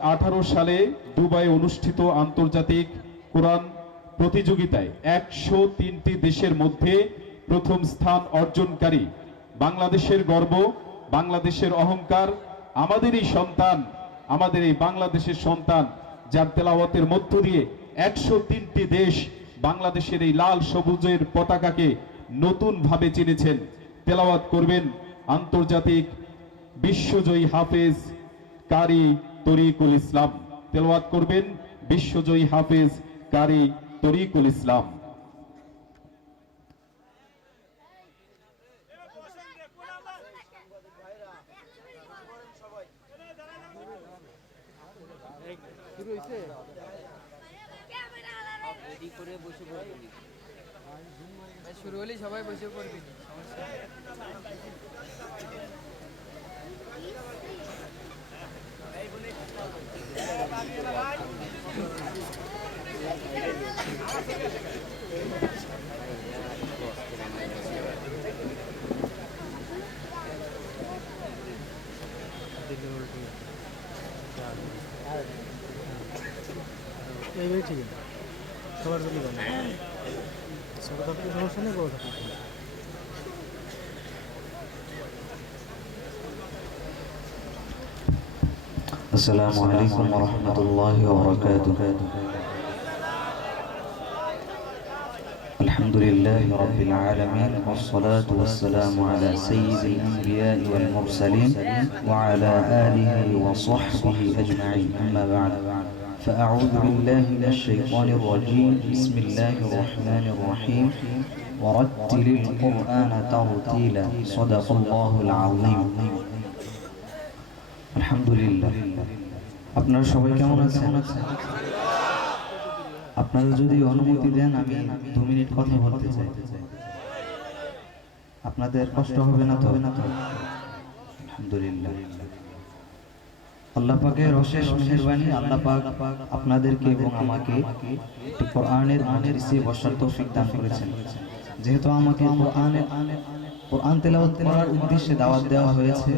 2018 সালে দুবাই অনুষ্ঠিত আন্তর্জাতিক কোরআন প্রতিযোগিতায় 103টি দেশের মধ্যে প্রথম স্থান অর্জনকারী বাংলাদেশের গর্ব, বাংলাদেশের অহংকার, আমাদের এই সন্তান, আমাদের এই বাংলাদেশের সন্তান, যার তেলাওয়াতের মধ্য দিয়ে 103টি দেশ বাংলাদেশের এই লাল সবুজের পতাকাকে নতুনভাবে চিনেছেন। তেলাওয়াত করবেন আন্তর্জাতিক বিশ্বজয়ী হাফেজ কারি তরিকুল ইসলাম। তেলাওয়াত করবেন বিশ্বজয়ী হাফেজ কারি তরিকুল ইসলাম। শুরু হলেই সবাই বসে পড়বি। এইভাবে ঠিক আছে, সবার জন্য জানা ছোট থাকতে সমস্যা নেই, বড় থাকতে। السلام عليكم ورحمة الله وبركاته. الحمد لله رب العالمين، والصلاة والسلام على سيد الأنبياء والمرسلين وعلى آله وصحبه أجمعين، أما بعد، فأعوذ بالله من الشيطان الرجيم. بسم الله الرحمن الرحيم. ورتل القرآن ترتيلا. صدق الله العظيم. আলহামদুলিল্লাহ। আপনারা সবাই কেমন আছেন? আপনারা যদি অনুমতি দেন আমি 2 মিনিট কথা বলতে চাই। আপনাদের কষ্ট হবে না তো? আলহামদুলিল্লাহ। আল্লাহ পাকের অশেষ মেহেরবানি, আল্লাহ পাক আপনাদেরকে এবং আমাকে কোরআনের মাঝে বসার তৌফিক দান করেছেন। যেহেতু আমাকে কোরআন তেলাওয়াত করার উদ্দেশ্যে দাওয়াত দেওয়া হয়েছে,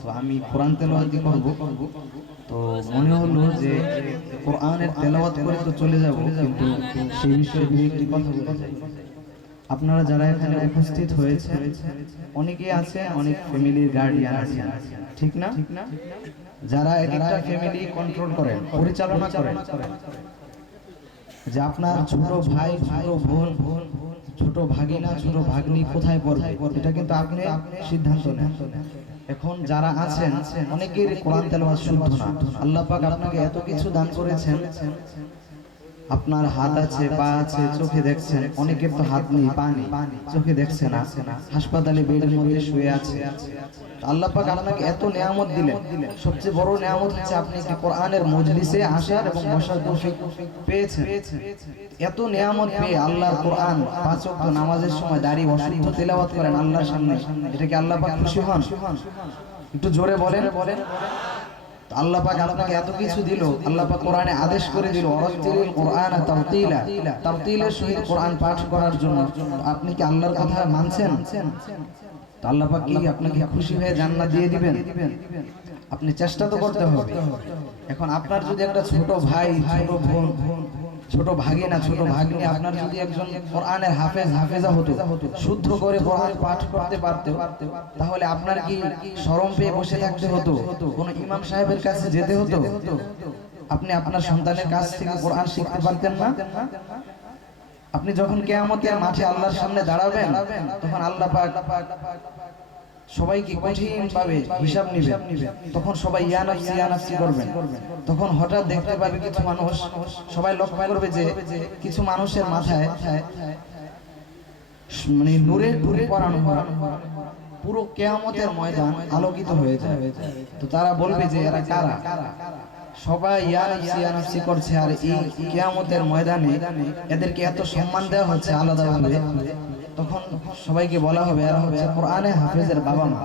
তো আমি কোরআন তেলাওয়াতই করব। তো মনে হলো যে কোরআনের তেলাওয়াত করে তো চলে যাব, কিন্তু সেই বিষয়ে একটি কথা বলতে চাই। আপনারা যারা এখানে উপস্থিত হয়েছে অনেকেই আছে, অনেক ফ্যামিলির গার্ডিয়ান আছে, ঠিক না? যারা একটা ফ্যামিলি কন্ট্রোল করেন, পরিচালনা করেন, যে আপনার ছোট ভাই, ছোট বোন, ছোট ভাগিনা, ছোট ভাগ্নি কোথায় পড়বে, এটা কিন্তু আপনি সিদ্ধান্ত নেন। এখন যারা আছেন অনেকের কোরআন তেলাওয়াত শুদ্ধ না। আল্লাহ পাক আপনাকে এত কিছু দান করেছেন, আপনার হাত আছে, পা আছে, চোখে দেখছেন। অনেকের তো হাত নেই, পা নেই, চোখে দেখছে না, হাসপাতালে বেডের মধ্যে শুয়ে আছে। আল্লাহ পাক আপনাকে এত নিয়ামত দিলেন, সবচেয়ে বড় নিয়ামত হচ্ছে আপনি একটি কোরআনের মজলিসে আসার এবং বসার তৌফিক পেয়েছেন। এত নিয়ামত পেয়ে আল্লাহর কোরআন 5 ওয়াক্ত নামাজের সময় দাঁড়িয়ে অশুদ্ধ তেলাওয়াত করেন আল্লাহর সামনে, এটা কি আল্লাহ পাক খুশি হন? একটু জোরে বলেন। আল্লাহ পাক আপনাকে এত কিছু দিল, আল্লাহ পাক কোরআনে আদেশ করে দিল ওয়ারাতিলিল কোরআনা তারতিলা, তারতিলের সহিত কোরআন পাঠ করার জন্য। আপনি কি আল্লাহর কথা মানছেন? তো আল্লাহ পাক কি আপনাকে খুশি হয়ে জান্নাত দিয়ে দিবেন? আপনি চেষ্টা তো করতে হবে। এখন আপনার যদি একটা ছোট ভাই, ছোট বোন, ছোট ভাগিনা, ছোট ভাগ্নি, আপনার যদি একজন কোরআনের হাফেজা হতো, শুদ্ধ করে কোরআন পাঠ করতে পারতো, তাহলে আপনার কি শরম পেয়ে বসে থাকতে হতো? কোন ইমাম সাহেবের কাছে যেতে হতো? আপনি আপনার সন্তানের কাছ থেকে কোরআন শিখতে পারতেন না? আপনি যখন কিয়ামতের মাঠে আল্লাহর সামনে দাঁড়াবেন, তখন আল্লাহ পাক সবাইকে কঠিন ভাবে হিসাব নেবেন। তখন সবাই ইয়া নাফসি ইয়া নাফসি করবেন। তখন হঠাৎ দেখতে পাবে কিছু মানুষ, সবাই লক্ষ্য করবে যে কিছু মানুষের মাথায় মানে নূরের টুপি পরানো হয়, পুরো কিয়ামতের ময়দান আলোকিত হয়ে যায়। তো তারা বলবে যে এরা কারা? সবাই ইয়া নাফসি ইয়া নাফসি করছে, আর এই কিয়ামতের ময়দানে এদেরকে এত সম্মান দেওয়া হচ্ছে আলাদাভাবে। তখন সবাইকে বলা হবে এরা হচ্ছে কোরআনে হাফেজের বাবা মা।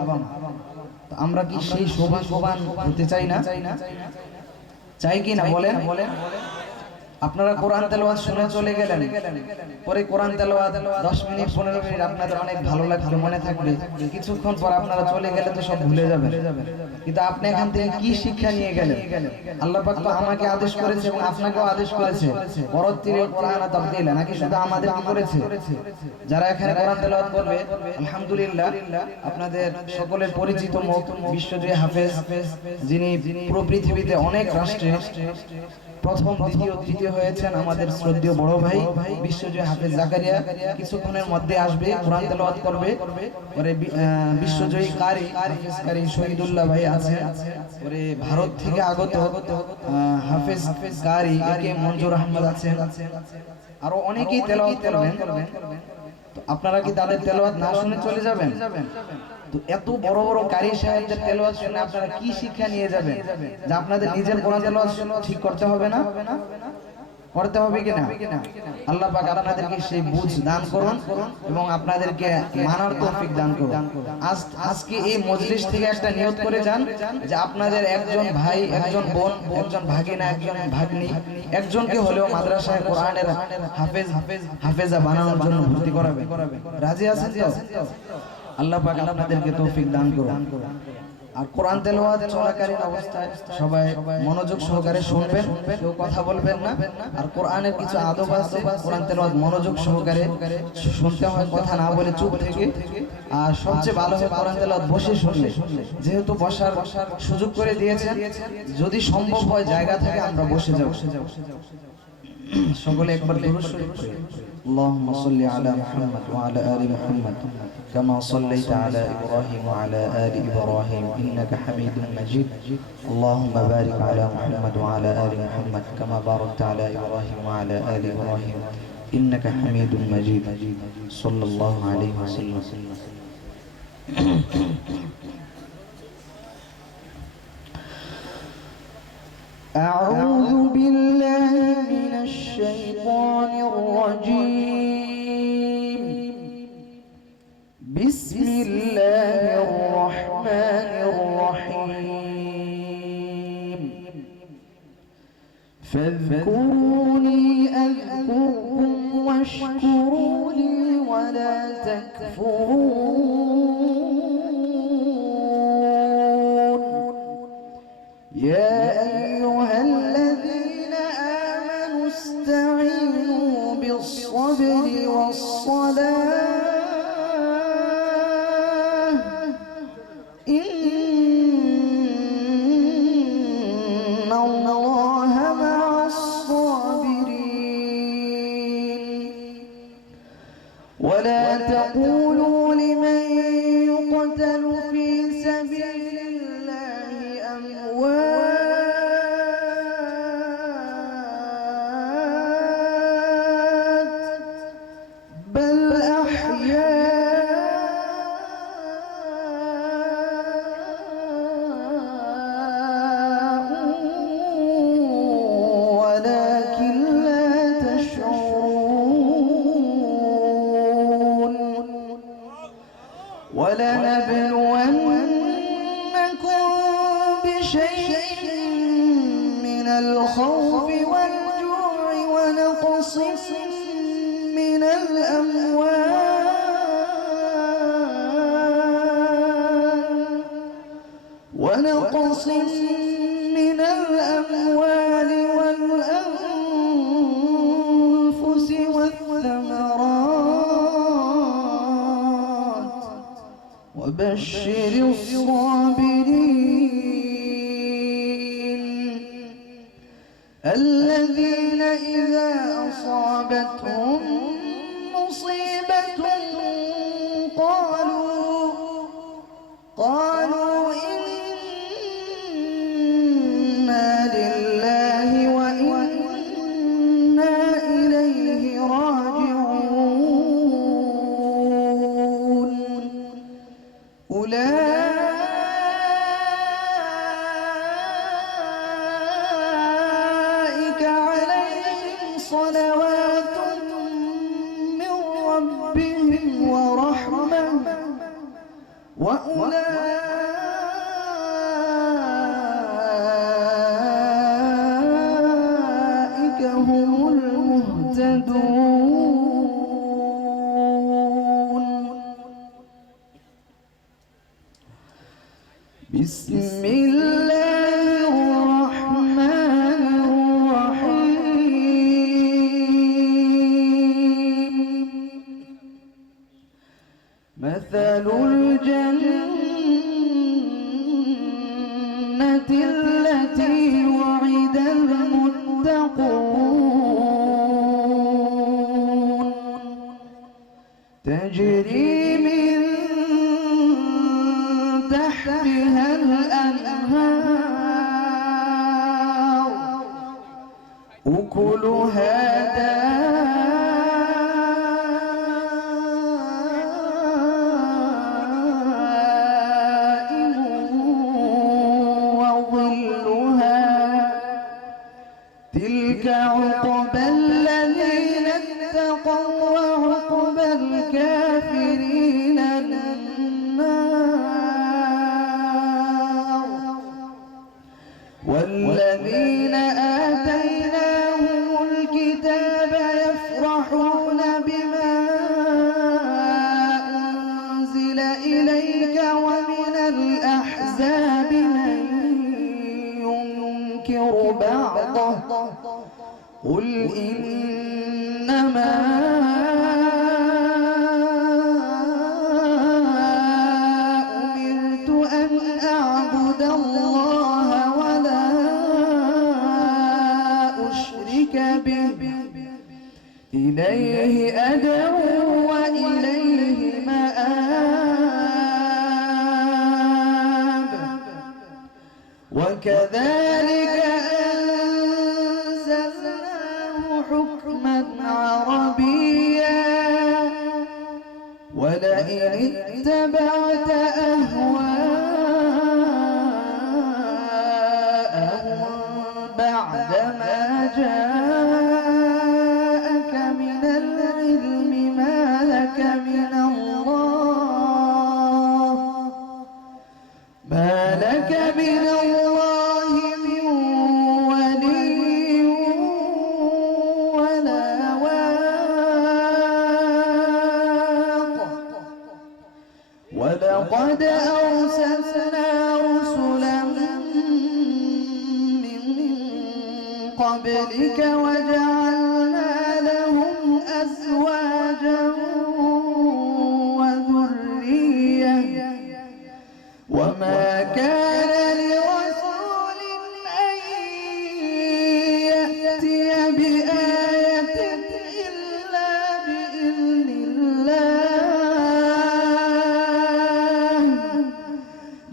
তো আমরা কি সেই সৌভাগ্যবান হতে চাই না? চাই কি না বলেন? আপনারা কোরআন তেলাওয়াত শুনে চলে গেলেন, পরে কোরআন তেলাওয়াত 10 মিনিট 15 মিনিট আপনাদের অনেক ভালো লাগবে, মনে থাকবে। কিছুক্ষণ পর আপনারা চলে গেলে তো সব ভুলে যাবেন। কিন্তু আপনি এখান থেকে কি শিক্ষা নিয়ে গেলেন? আল্লাহ পাক তো আমাকে আদেশ করেছে এবং আপনাকেও আদেশ করেছে, ওয়ারাত্তিলিল কোরআন তারতিলা, নাকি শুধু আমাদের কি করেছে? যারা এখানে কোরআন তেলাওয়াত করবে, আলহামদুলিল্লাহ আপনাদের সকলের পরিচিত মুখ বিশ্বজয়ী হাফেজ, যিনি পুরো পৃথিবীতে অনেক রাষ্ট্রে প্রথম, দ্বিতীয়, তৃতীয় হয়েছেন, আমাদের শ্রদ্ধেয় বড় ভাই বিশ্বজয়ী হাফেজ জাকারিয়া কিছুক্ষণের মধ্যে আসবে, কোরআন তেলাওয়াত করবে। পরে বিশ্বজয়ী কারি হাফেজ কারি শহীদুল্লাহ ভাই আছেন, পরে ভারত থেকে আগত হাফেজ কারি একে মঞ্জুর আহমদ আছেন, আরো অনেকেই তেলাওয়াত করবেন। তো আপনারা কি তাদের তেলাওয়াত না শুনে চলে যাবেন? তো এত বড় বড় কারি সাহেবদের তেলাওয়াত শুনে আপনারা কি শিক্ষা নিয়ে যাবেন? যে আপনাদের নিজের কোরআন তেলাওয়াত ঠিক করতে হবে না? করতে হবে কিনা? আল্লাহ পাক আপনাদেরকে সেই বুঝ দান করুন এবং আপনাদেরকে মানার তৌফিক দান করুন। আজকে এই মজলিস থেকে একটা নিয়ত করে যান যে আপনাদের একজন ভাই, একজন বোন, একজন ভাগিনা, একজন ভাগ্নি, একজনকে হলেও মাদ্রাসায় কোরআনের হাফেজা বানানোর জন্য ভর্তি করাবেন। রাজি আছেন তো? আল্লাহ পাক আপনাদেরকে তৌফিক দান করুন। আর কোরআন তেলাওয়াত চলাকালীন অবস্থায় সবাই মনোযোগ সহকারে শুনবেন, কেউ কথা বলবেন না। আর কোরআনের কিছু আদব আছে, কোরআন তেলাওয়াত মনোযোগ সহকারে শুনতে হয়, কথা না বলে চুপ থেকে। আর সবচেয়ে ভালো হয় কোরআন তেলাওয়াত বসে শুনলে, যেহেতু বসার সুযোগ করে দিয়েছেন, যদি সম্ভব হয় জায়গা থেকে আমরা বসে যাব। সকলে একবার দুরূদ শরীফ পড়ি। اللهم صل على محمد وعلى آل محمد كما صليت على إبراهيم وعلى آل إبراهيم إنك حميد مجيد. اللهم بارك على محمد وعلى آل محمد كما باركت على إبراهيم وعلى آل إبراهيم إنك حميد مجيد. صلى الله عليه وسلم. أعوذ بالله من الشيطان الرجيم. بسم الله الرحمن الرحيم. فاذكروني أذكركم واشكروا لي ولا تكفرون. يا أيها الذين آمنوا استعينوا بالصبر والصلاة إن الله مع الصابرين. ولا تقولوا لمن يقتل في سبيل الله أموات بل أحياء ولكن لا تشعرون. ولنبلونكم بشيء من الخوف والجوع ونقص من الأموال والأنفس والثمرات وبشر الصابرين الذين إذا أصابتهم مصيبة قالوا إنا لله وإنا إليه راجعون. أولئك عليهم صلوات من ربهم ورحمة وأولئك هم بسم الله الرحمن الرحيم مثل الجنة التي وعد المتقون تجري من تحتها الأنهار أكلها دائم وظلها تلك عقبى الذين اتقوا وعقبى الكافرين النار والذين آتيناهم الكتاب يفرحون بما أنزل إليك ومن الأحزاب من ينكر بعضه قل إنما أمرت أن أعبد الله ولا أشرك به إليه أدعو وإليه مآب وكذلك أنزلناه حكما عربيا ولئن اتبعت أهواءهم بعدما جاءك من العلم ما لك من الله من ولي ولا واق ولقد أرسلنا رسلا من قبلك وجعلنا لهم أزواجا وذرية وما كان لرسول أن يأتي بآية إلا بإذن الله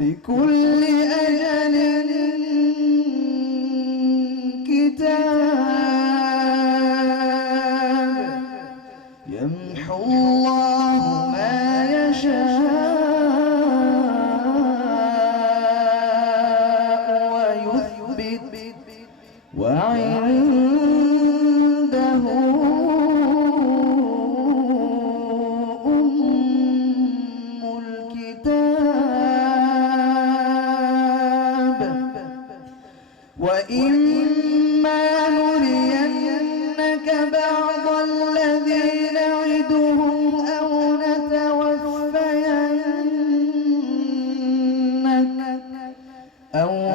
لكل أجل كتاب يمحو الله ما يشاء وعنده أم الكتاب وإما نرينك بعض الذي نعدهم أو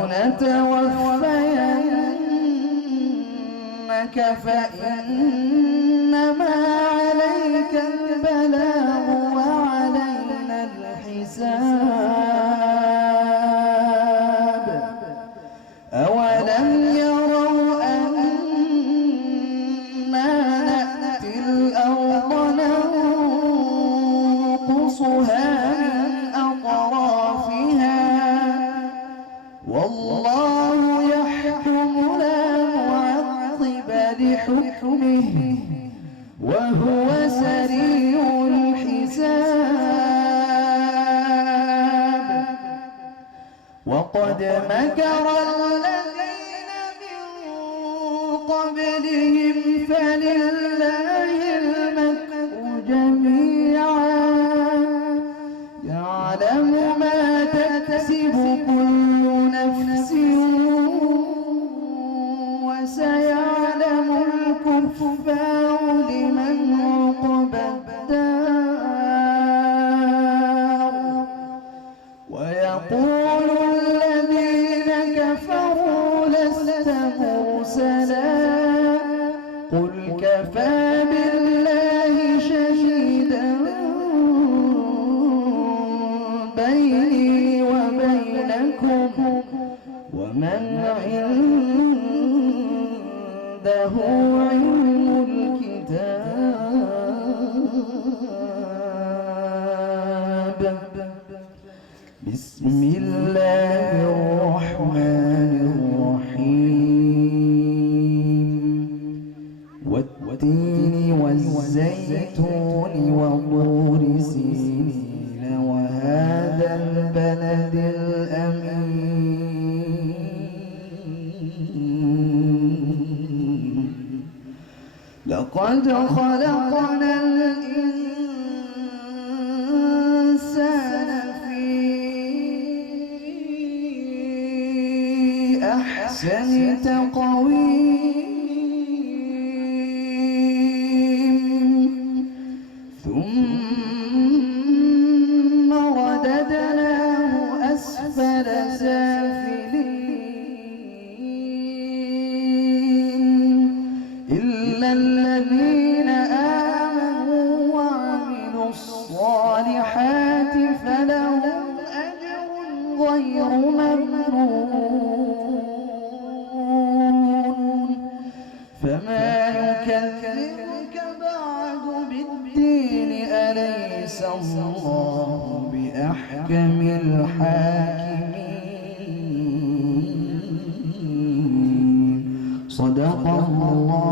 نتوفينك فإنما عليك البلاغ وعلينا الحساب أولم يروا أنا نأتي الأرض ننقصها من أطرافها والله يحكم لا معقب لحكمه وهو سريع الحساب وقد مكر الذين من قبلهم فلله المكر جميعا يعلم ما تكسب كل نفس وسيعلم الكفار لمن عقبى الدار ويقول مرسلا قل كفى بالله شهيدا بيني وبينكم ومن عنده علم الكتاب بسم الله الرحمن الرحيم والتين والزيتون وطور سينين وهذا البلد الأمين لقد خلقنا الإنسان في أحسن تقويم ثم رددناه أسفل سافلين إلا الذين آمنوا وعملوا الصالحات فلهم أجر غير ممنون فما يكذبك بعد بالدين أليس الله بأحكم الحاكمين صدق الله